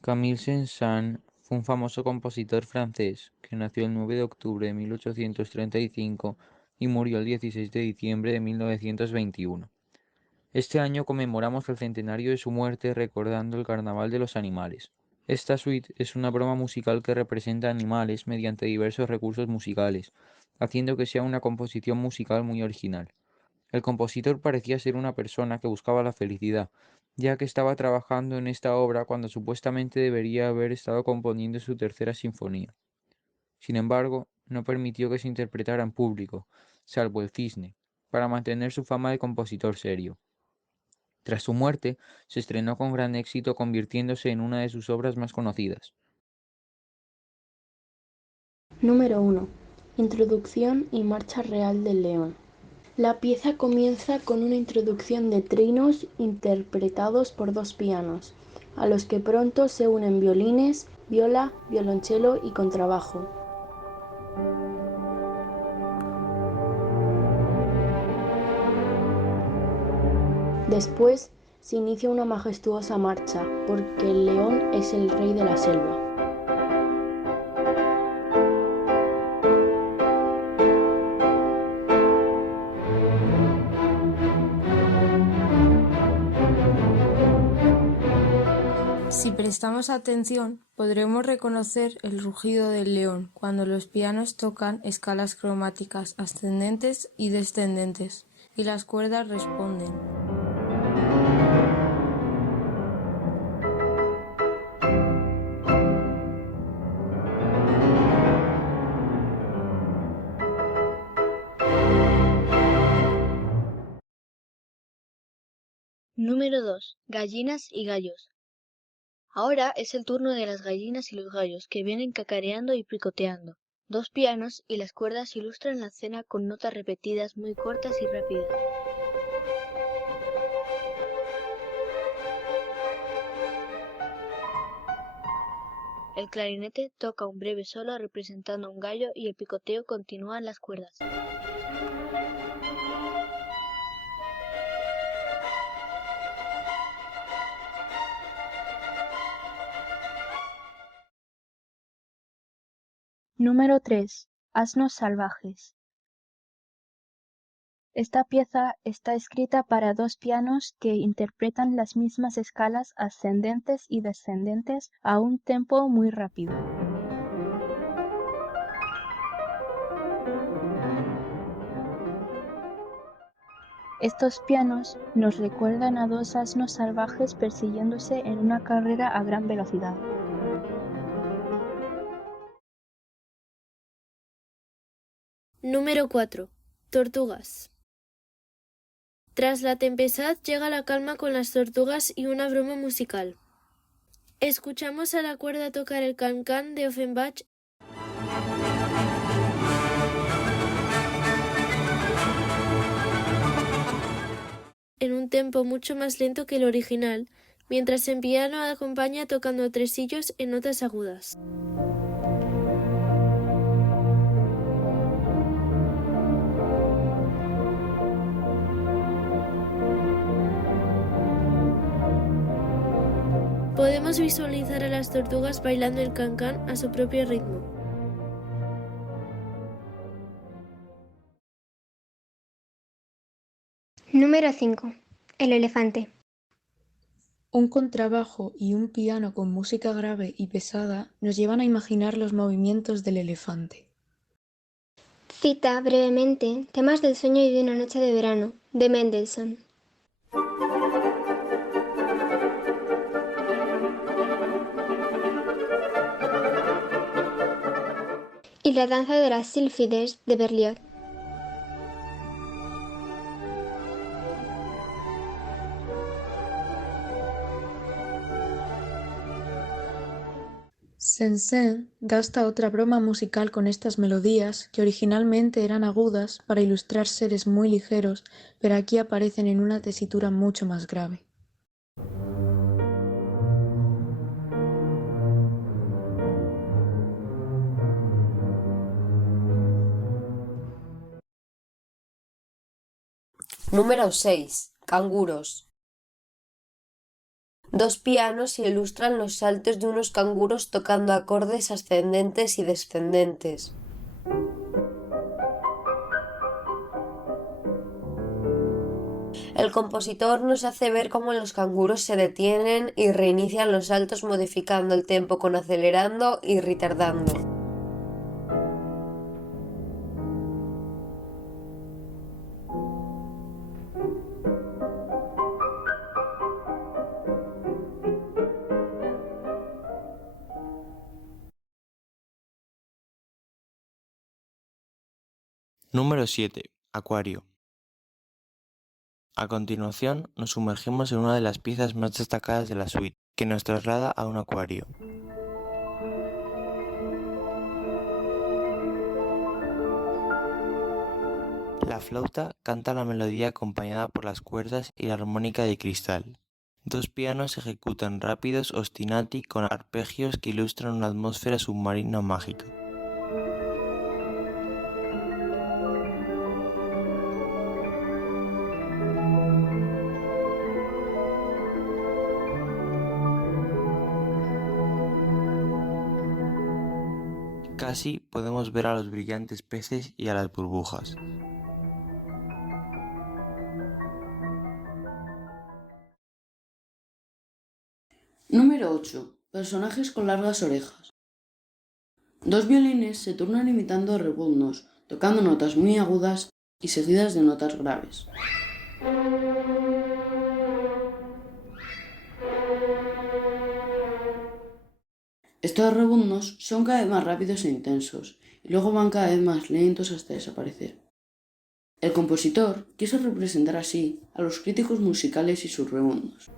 Camille Saint-Saëns fue un famoso compositor francés que nació el 9 de octubre de 1835 y murió el 16 de diciembre de 1921. Este año conmemoramos el centenario de su muerte recordando el Carnaval de los Animales. Esta suite es una broma musical que representa animales mediante diversos recursos musicales, haciendo que sea una composición musical muy original. El compositor parecía ser una persona que buscaba la felicidad, ya que estaba trabajando en esta obra cuando supuestamente debería haber estado componiendo su tercera sinfonía. Sin embargo, no permitió que se interpretara en público, salvo el cisne, para mantener su fama de compositor serio. Tras su muerte, se estrenó con gran éxito, convirtiéndose en una de sus obras más conocidas. Número 1. Introducción y marcha real del león. La pieza comienza con una introducción de trinos interpretados por dos pianos, a los que pronto se unen violines, viola, violonchelo y contrabajo. Después se inicia una majestuosa marcha, porque el león es el rey de la selva. Si prestamos atención, podremos reconocer el rugido del león cuando los pianos tocan escalas cromáticas ascendentes y descendentes, y las cuerdas responden. Número 2. Gallinas y gallos. Ahora es el turno de las gallinas y los gallos, que vienen cacareando y picoteando. Dos pianos y las cuerdas ilustran la escena con notas repetidas muy cortas y rápidas. El clarinete toca un breve solo representando a un gallo y el picoteo continúa en las cuerdas. Número 3. Asnos salvajes. Esta pieza está escrita para dos pianos que interpretan las mismas escalas ascendentes y descendentes a un tempo muy rápido. Estos pianos nos recuerdan a dos asnos salvajes persiguiéndose en una carrera a gran velocidad. Número 4. Tortugas. Tras la tempestad llega la calma con las tortugas y una broma musical. Escuchamos a la cuerda tocar el can-can de Offenbach en un tempo mucho más lento que el original, mientras en piano acompaña tocando tresillos en notas agudas. Podemos visualizar a las tortugas bailando el can-can a su propio ritmo. Número 5. El elefante. Un contrabajo y un piano con música grave y pesada nos llevan a imaginar los movimientos del elefante. Cita brevemente Temas del sueño y de una noche de verano, de Mendelssohn. Y la danza de las sílfides, de Berlioz. Saint-Saëns gasta otra broma musical con estas melodías que originalmente eran agudas para ilustrar seres muy ligeros, pero aquí aparecen en una tesitura mucho más grave. Número 6. Canguros. Dos pianos ilustran los saltos de unos canguros tocando acordes ascendentes y descendentes. El compositor nos hace ver cómo los canguros se detienen y reinician los saltos modificando el tempo con acelerando y retardando. Número 7. Acuario. A continuación, nos sumergimos en una de las piezas más destacadas de la suite, que nos traslada a un acuario. La flauta canta la melodía acompañada por las cuerdas y la armónica de cristal. Dos pianos ejecutan rápidos ostinati con arpegios que ilustran una atmósfera submarina mágica. Casi podemos ver a los brillantes peces y a las burbujas. Número 8. Personajes con largas orejas. Dos violines se turnan imitando rebuznos, tocando notas muy agudas y seguidas de notas graves. Estos rebuznos son cada vez más rápidos e intensos, y luego van cada vez más lentos hasta desaparecer. El compositor quiso representar así a los críticos musicales y sus rebuznos.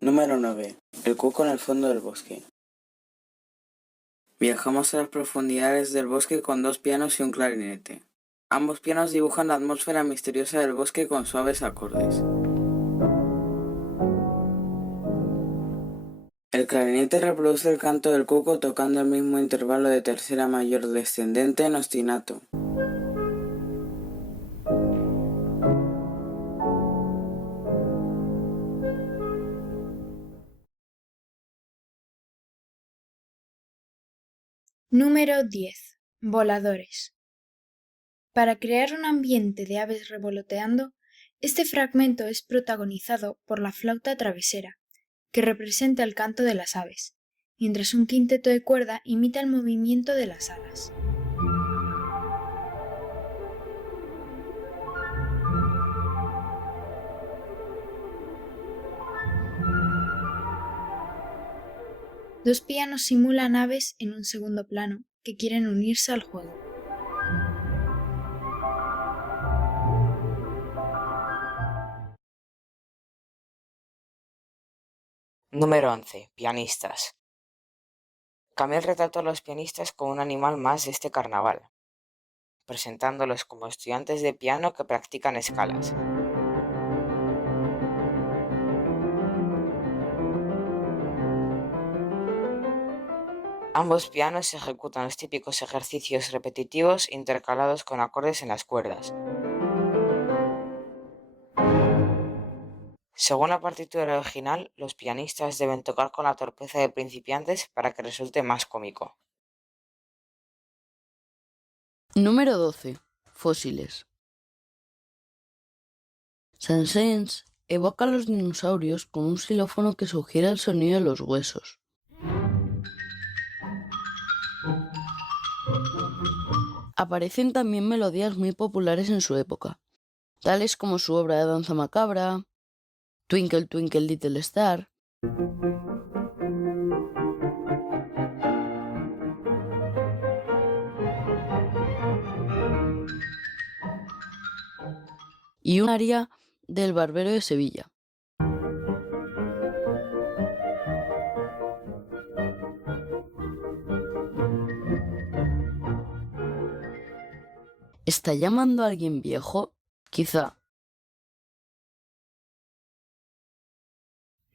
Número 9. El cuco en el fondo del bosque. Viajamos a las profundidades del bosque con dos pianos y un clarinete. Ambos pianos dibujan la atmósfera misteriosa del bosque con suaves acordes. El clarinete reproduce el canto del cuco tocando el mismo intervalo de tercera mayor descendente en ostinato. Número 10. Voladores. Para crear un ambiente de aves revoloteando, este fragmento es protagonizado por la flauta travesera, que representa el canto de las aves, mientras un quinteto de cuerda imita el movimiento de las alas. Dos pianos simulan aves en un segundo plano que quieren unirse al juego. Número 11. Pianistas. Camille retrató a los pianistas como un animal más de este carnaval, presentándolos como estudiantes de piano que practican escalas. Ambos pianos ejecutan los típicos ejercicios repetitivos intercalados con acordes en las cuerdas. Según la partitura original, los pianistas deben tocar con la torpeza de principiantes para que resulte más cómico. Número 12. Fósiles. Saint-Saëns evoca a los dinosaurios con un xilófono que sugiere el sonido de los huesos. Aparecen también melodías muy populares en su época, tales como su obra de danza macabra, Twinkle Twinkle Little Star. Y un aria del Barbero de Sevilla. ¿Está llamando a alguien viejo? Quizá.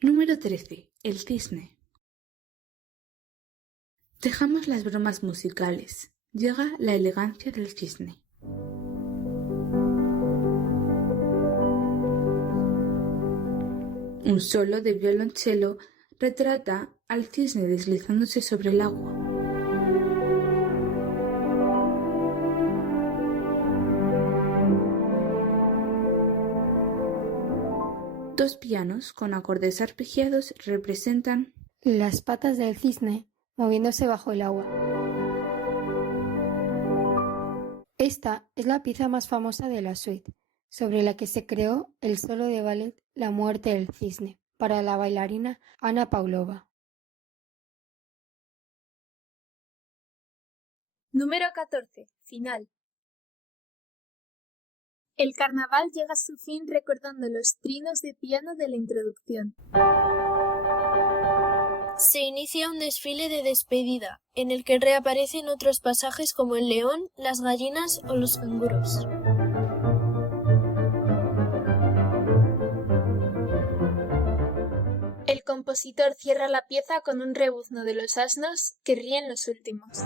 Número 13. El cisne. Dejamos las bromas musicales. Llega la elegancia del cisne. Un solo de violonchelo retrata al cisne deslizándose sobre el agua. Dos pianos con acordes arpegiados representan las patas del cisne moviéndose bajo el agua. Esta es la pieza más famosa de la suite, sobre la que se creó el solo de ballet La muerte del cisne, para la bailarina Anna Pavlova. Número 14. Final. El carnaval llega a su fin recordando los trinos de piano de la introducción. Se inicia un desfile de despedida, en el que reaparecen otros pasajes como el león, las gallinas o los canguros. El compositor cierra la pieza con un rebuzno de los asnos que ríen los últimos.